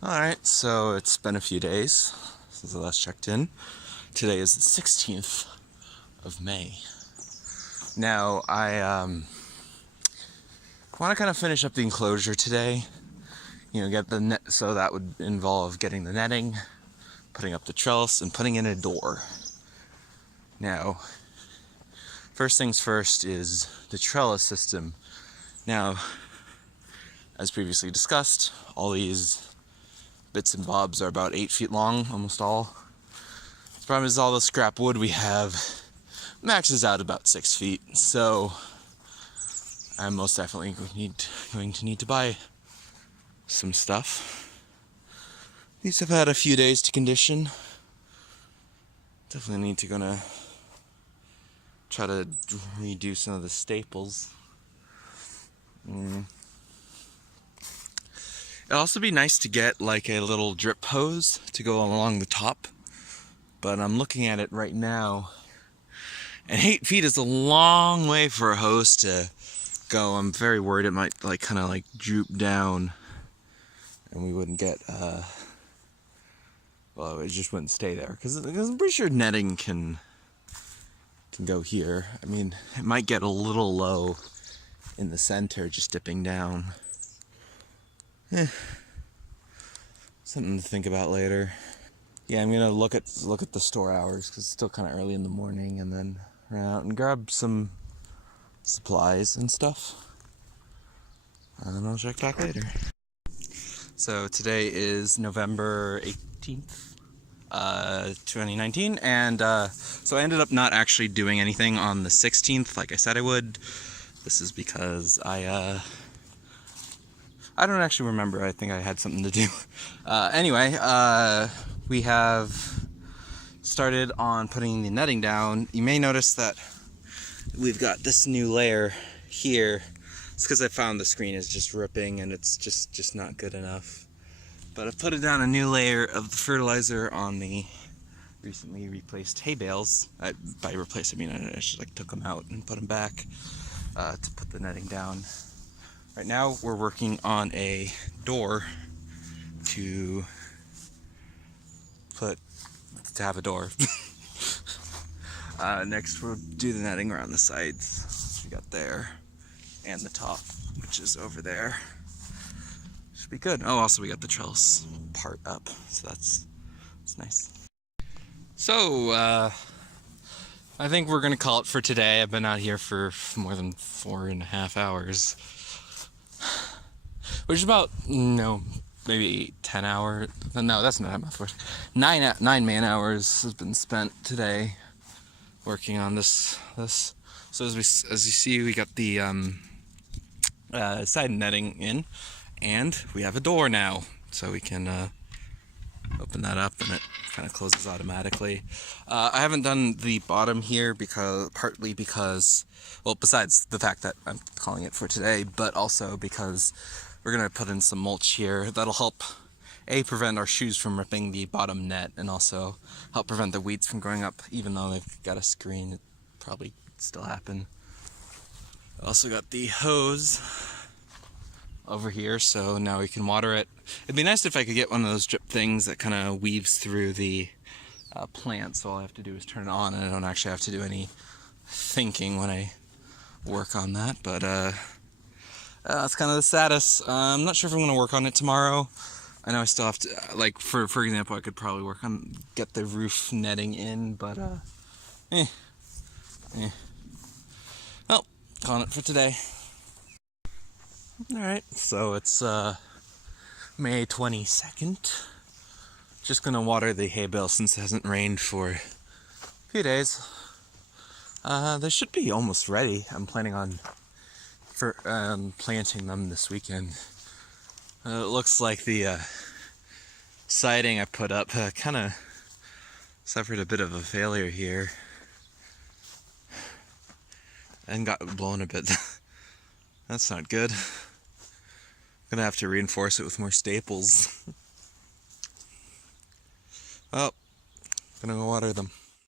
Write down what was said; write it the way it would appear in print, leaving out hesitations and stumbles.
Alright, so it's been a few days since I last checked in. Today is the 16th of May. Now, I want to kind of finish up the enclosure today. Get the net, so that would involve getting the netting, putting up the trellis, and putting in a door. Now, first things first is the trellis system. Now, as previously discussed, all these bits and bobs are about 8 feet long, almost all. The problem is all the scrap wood we have maxes out about 6 feet, so I'm most definitely going to need to buy some stuff. These have had a few days to condition. Definitely need to try to redo some of the staples. It'd also be nice to get like a little drip hose to go along the top, but I'm looking at it right now, and 8 feet is a long way for a hose to go. I'm very worried it might kind of droop down, and we wouldn't get well, it just wouldn't stay there because I'm pretty sure netting can go here. I mean, it might get a little low in the center, just dipping down. Something to think about later. Yeah, I'm gonna look at the store hours because it's still kind of early in the morning, and then run out and grab some supplies and stuff, and I'll check back later. So today is November 18th, 2019, and so I ended up not actually doing anything on the 16th like I said I would. This is because I don't actually remember. I think I had something to do. Anyway, we have started on putting the netting down. You may notice that we've got this new layer here. It's because I found the screen is just ripping and it's just not good enough. But I put down a new layer of the fertilizer on the recently replaced hay bales. By replace, I mean I just took them out and put them back to put the netting down. Right now we're working on a door to have a door. Next we'll do the netting around the sides. We got there, and the top, which is over there. Should be good. Oh, also we got the trellis part up, so that's nice. So I think we're gonna call it for today. I've been out here for more than 4.5 hours. Which is about, maybe 10 hours. No, that's not enough work. 9 man hours has been spent today working on this. So as you see, we got the side netting in, and we have a door now, so we can open that up, and it kind of closes automatically. I haven't done the bottom here partly because, well, besides the fact that I'm calling it for today, but also because we're going to put in some mulch here that'll help prevent our shoes from ripping the bottom net, and also help prevent the weeds from growing up. Even though they've got a screen, it probably still happen. I also got the hose over here, so now we can water it. It'd be nice if I could get one of those drip things that kind of weaves through the plant, so all I have to do is turn it on, and I don't actually have to do any thinking when I work on that. But that's kind of the status. I'm not sure if I'm going to work on it tomorrow. I know I still have to, for example, I could probably get the roof netting in, but well, calling it for today. Alright, so it's May 22nd. Just gonna water the hay bale since it hasn't rained for a few days. They should be almost ready. I'm planning on planting them this weekend. It looks like the siding I put up kind of suffered a bit of a failure here and got blown a bit. That's not good. I'm gonna have to reinforce it with more staples. Well, gonna go water them.